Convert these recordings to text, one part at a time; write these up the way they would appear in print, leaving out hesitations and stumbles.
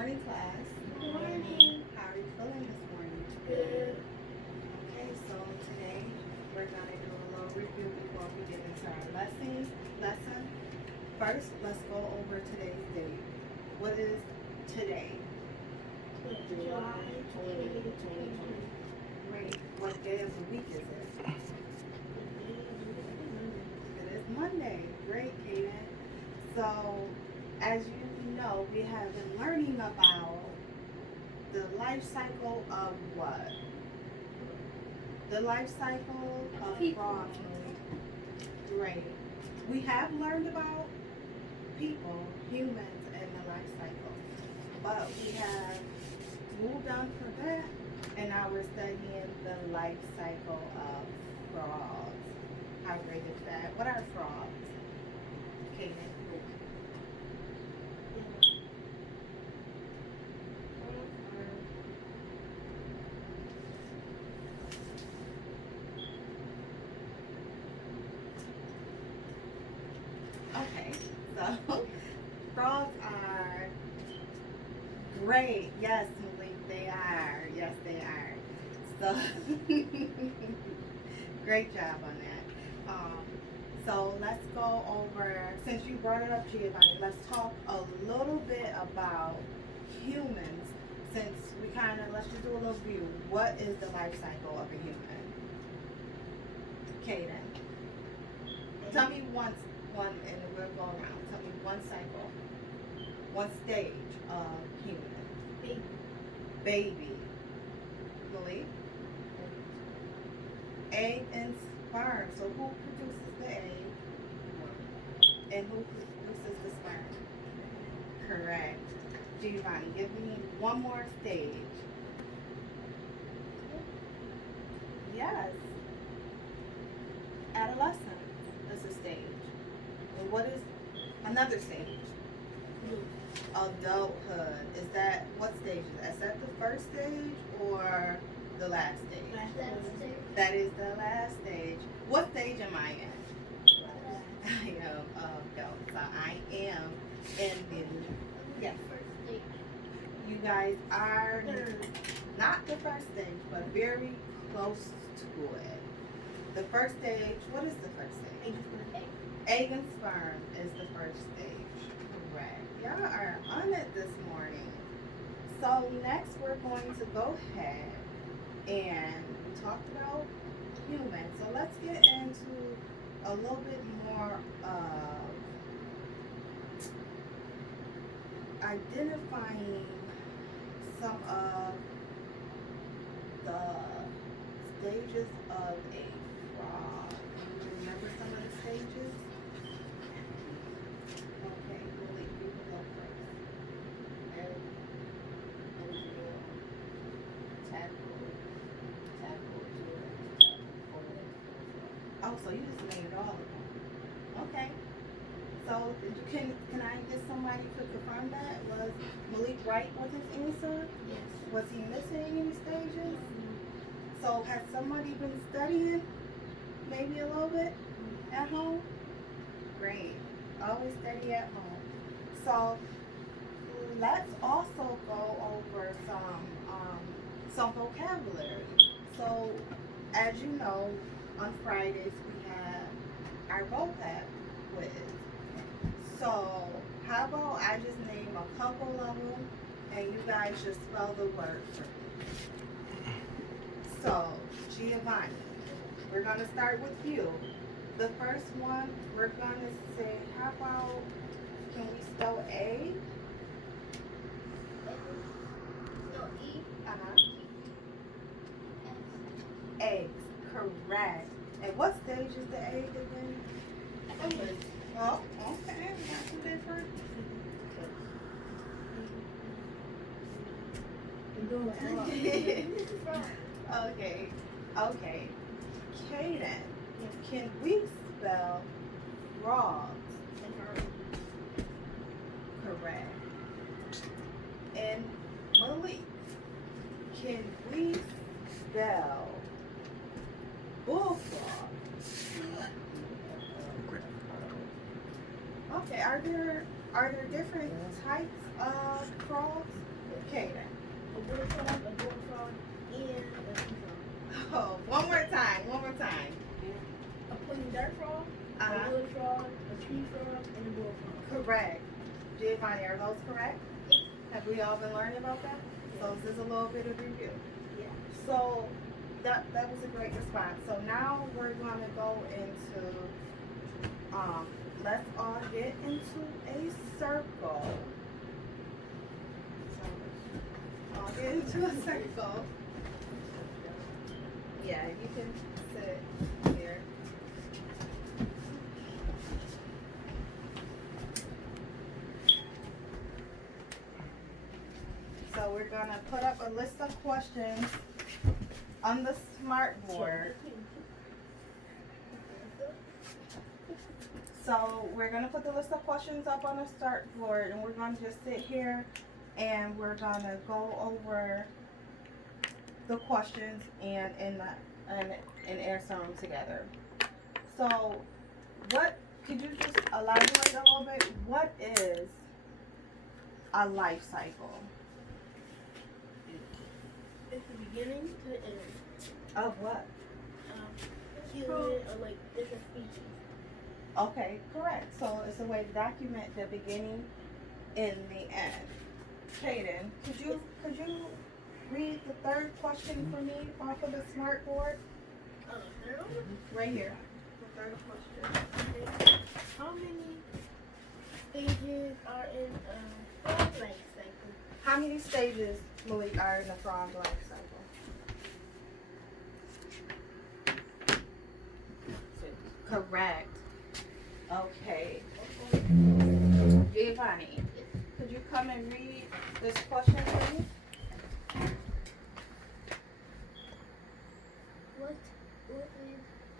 morning, class. Good morning. How are you feeling this morning? Good. Okay, so today we're gonna do a little review before we get into our lesson. First, let's go over today's date. What is today? July 2020. Great. What day of the week is it? It is Monday. Great, Kaden. So, as you know, we have been learning about the life cycle of what? The life cycle of frogs. Great. We have learned about people, humans, and the life cycle. But we have moved on from that, and now we're studying the life cycle of frogs. How great is that? What are frogs? Kaden. Okay, so frogs are great. Yes, Malik, they are. Yes, they are. So, great job on that. So let's go over, since you brought it up, Giovanni, let's talk a little bit about humans. Since we let's just do a little view. What is the life cycle of a human? Kaden. Tell me one, and we'll go around. Tell me one cycle, one stage of human. Baby. Malik. Egg and sperm. So who produces the egg? And who produces the sperm? Correct. Giovanni, give me one more stage. Yes. Adolescence is a stage. And what is another stage? Adulthood. Is that what stage is that? Is that the first stage or the last stage? That is the last stage. What stage am I in? I am adult. So I am in the yes. You guys are not the first stage, but very close to it. The first stage, what is the first stage? Egg and sperm is the first stage. Correct. Y'all are on it this morning. So next we're going to go ahead and we talked about humans. So let's get into a little bit more of identifying some of the stages of a frog. Do you remember some of the stages? Okay, Malik, you can go first. Oh, so you just named all of them. Okay. So can I get somebody to confirm that? Was Malik right with his answer? Yes. Was he missing any stages? So has somebody been studying maybe a little bit at home? Great. Always study at home. So let's also go over some vocabulary. So as you know, on Fridays we have our vocab quiz. So how about I just name a couple of them and you guys just spell the word for me. So Giovanni, we're gonna start with you. The first one we're gonna say, how about, can we spell A? Eggs, correct. And what stage is the egg again? Oh, okay, we got some different. Okay. Kaden, can we spell frogs? Correct. And Malik, can we spell bullfrog? Okay, are there different types of frogs? Kaden. A bullfrog, a bullfrog, and a sea frog. Oh, one more time. One more time. A pointy dirt frog, Uh-huh. a wood frog, a tree frog, and a bullfrog. Correct. Giovanni, are those correct? Have we all been learning about that? So this is a little bit of review. Yeah. So that was a great response. So now we're gonna go into let's all get into a circle. So all get into a circle. Yeah, you can sit here. So we're gonna put up a list of questions on the smart board. So we're gonna put the list of questions up on the start board, and we're gonna just sit here and we're gonna go over the questions and answer them together. So what could you just elaborate a little bit? What is a life cycle? It's the beginning to the end. Of what? Human or like different species. Okay, correct. So it's a way to document the beginning and the end. Kaden, could you read the third question for me off of the smart board? Right here. The third question. How many stages are in a frog life cycle? How many stages, Malik, are in the frog life cycle? Correct. Okay. Giovanni, could you come and read this question for me? What is a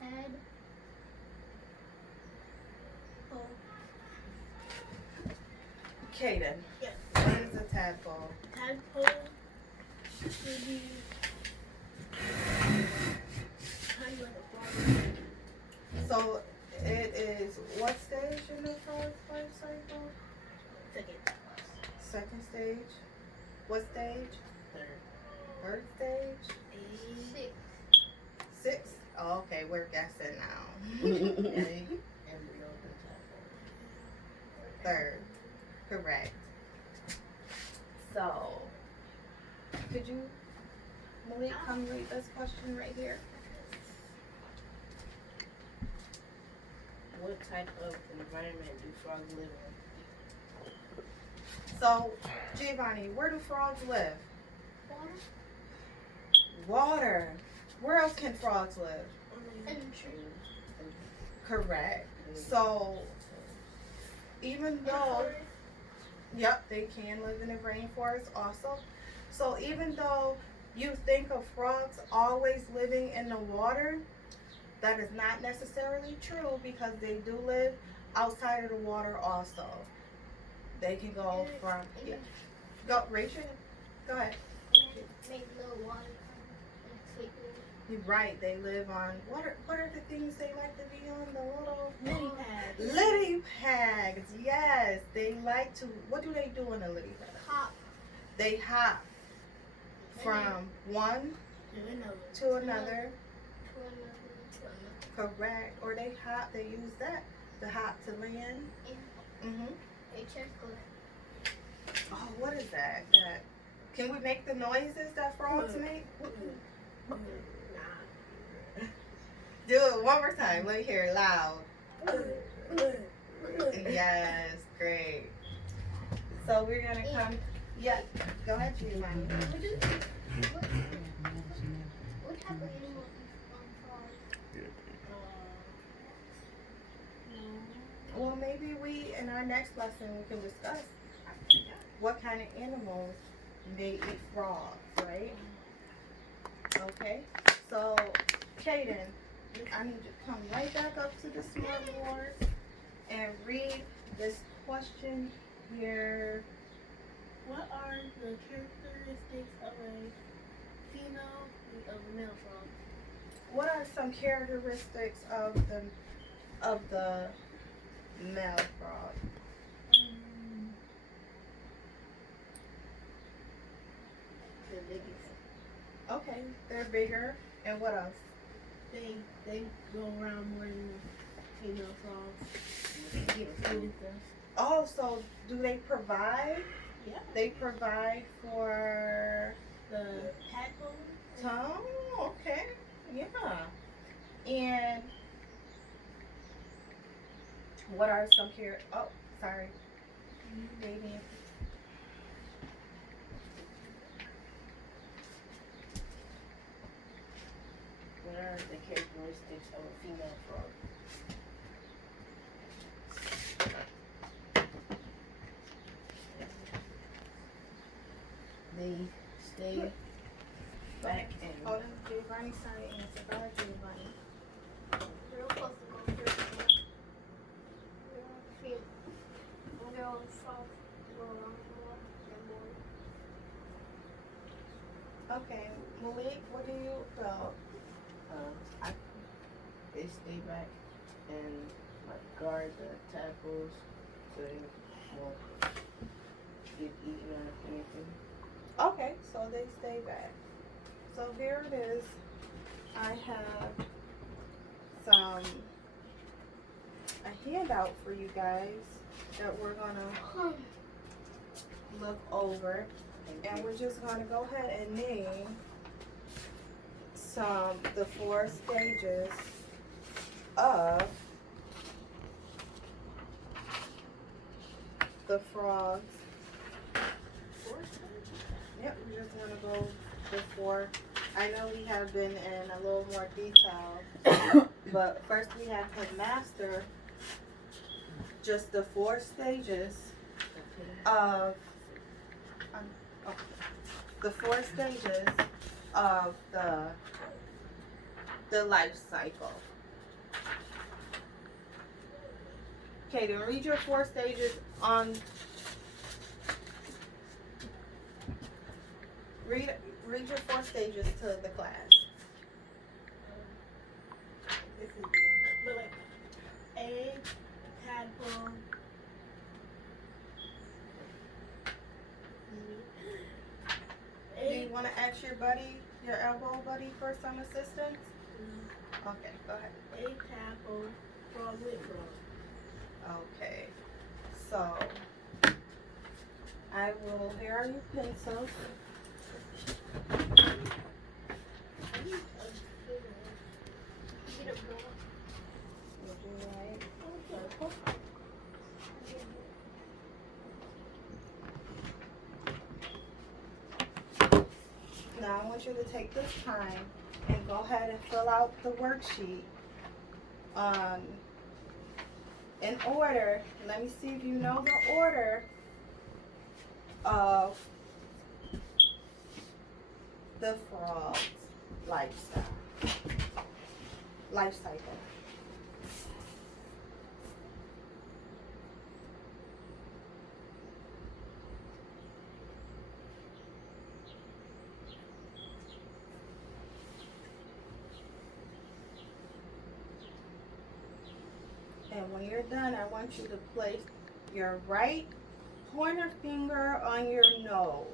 tadpole? Kaden. Yes. What is a tadpole? Tadpole should be kind of like a frog. So it is what stage in the frog life cycle? Second. Second stage. What stage? Third stage? Six. Sixth? Oh, okay, we're guessing now. Okay. Third. Correct. So, could you, Malik, come read this question right here? What type of environment do frogs live in? So, Giovanni, where do frogs live? Water. Water. Where else can frogs live? In trees. Correct. So, even though, yep, they can live in the rainforest also. So even though you think of frogs always living in the water, that is not necessarily true because they do live outside of the water also. They can go from, yeah. Go, Rachel, go ahead. Make no water. You're right, they live on, what are the things they like to be on? The little Lily pads. lily pads. Yes, they like to, what do they do on a lily pad? Hop. They hop from one to another. Correct. Or they hop, they use that to hop to land. Mm-hmm. Oh, what is that? That can we make the noises that frogs make? Do it one more time. Let me hear it loud. Yes, great. So we're gonna come. Yeah, go ahead, Giovanni. What type of animal Well, maybe we in our next lesson we can discuss what kind of animals may eat frogs, right? Okay. So, Kaden, I need you to come right back up to the smart board and read this question here. What are the characteristics of a female of a male frog? What are some characteristics of the male frog? biggest. Okay, they're bigger. And what else? They go around more than female frogs. Get food and stuff. Oh, so do they provide? Yeah. They provide for The tadpole. Oh, okay. Yeah. And what are some here? Oh, sorry. Baby. What are the characteristics of a female frog? They stay back and Oh, Giovanni, sorry, answer. Go ahead, Giovanni. They're supposed to go through the field. When they're on frogs, they go around the world. They're bored. Okay, Malik, what do you feel? they stay back and like guard the tadpoles so they won't get eaten or anything. Okay, so they stay back. So here it is. I have a handout for you guys that we're gonna look over, and we're just gonna go ahead and name the 4 stages of the frogs. Yep, we just want to go before. I know we have been in a little more detail, but first we have to master just the 4 stages of the 4 stages of the life cycle. Okay, then read your 4 stages on. Read your 4 stages to the class. This is but like egg, tadpole. Do you want to ask your buddy, your elbow buddy, for some assistance? Okay, go ahead. Egg, tadpole, frog with frog. Okay, so I will. Here are your pencils. Would you like purple? Now I want you to take this time and go ahead and fill out the worksheet in order. Let me see if you know the order of the frog's life cycle. And when you're done, I want you to place your right pointer finger on your nose.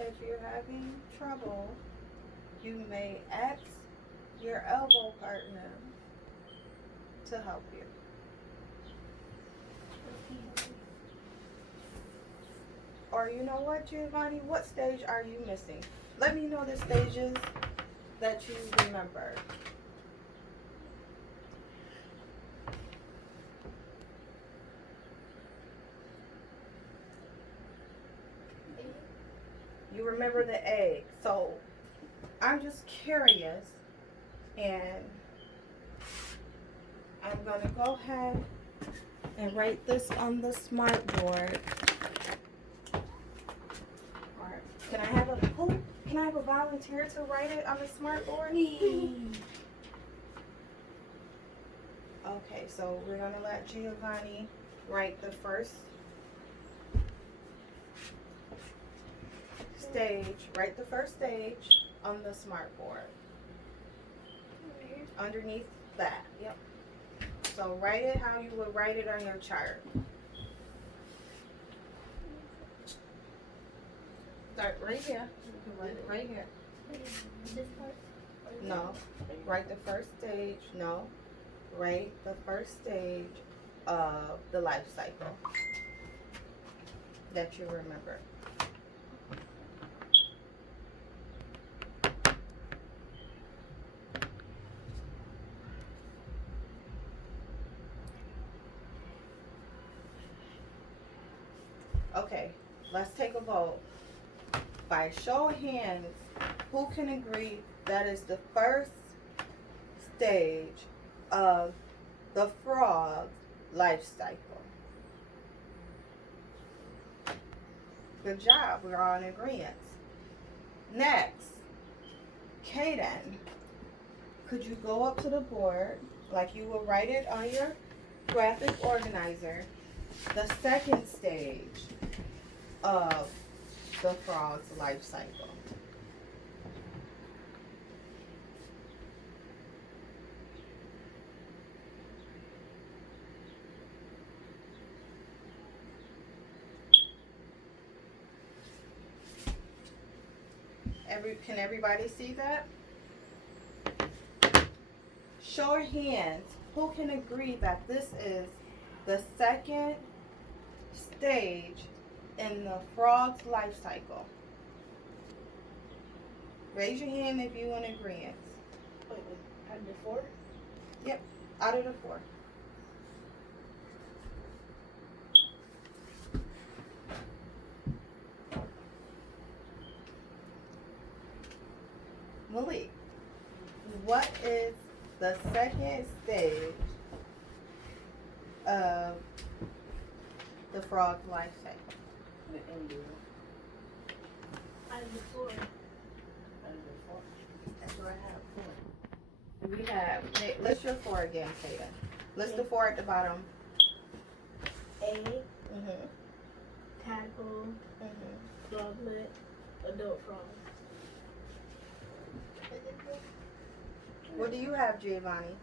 that you're having trouble, you may ask your elbow partner to help you. Or you know what, Giovanni? What stage are you missing? Let me know the stages that you remember. You remember the egg. So I'm just curious, and I'm gonna go ahead and write this on the smart board. Alright. Can I have a volunteer to write it on the smart board? Okay, so we're gonna let Giovanni write the first stage. Write the first stage on the smart board. Underneath that. Yep. So write it how you would write it on your chart. Start right here. You can write it right here. This part? No. Write the first stage. No. Write the first stage of the life cycle that you remember. Okay, let's take a vote. By show of hands, who can agree that is the first stage of the frog life cycle? Good job, we're all in agreement. Next, Kaden, could you go up to the board like you will write it on your graphic organizer? The second stage of the frog's life cycle. Can everybody see that? Show your hands. Who can agree that this is the second stage in the frog's life cycle? Raise your hand if you in agreement. Wait, out of the 4? Out of the 4. Malik, what is the second stage of the frog's life cycle? The embryo. Out of the 4. Under the 4. That's what I have. We have, list your 4 again, Kaden. List the 4 at the bottom. Egg, Mm-hmm. tadpole, Mm-hmm. froglet, adult frog. What do you have, Giovanni?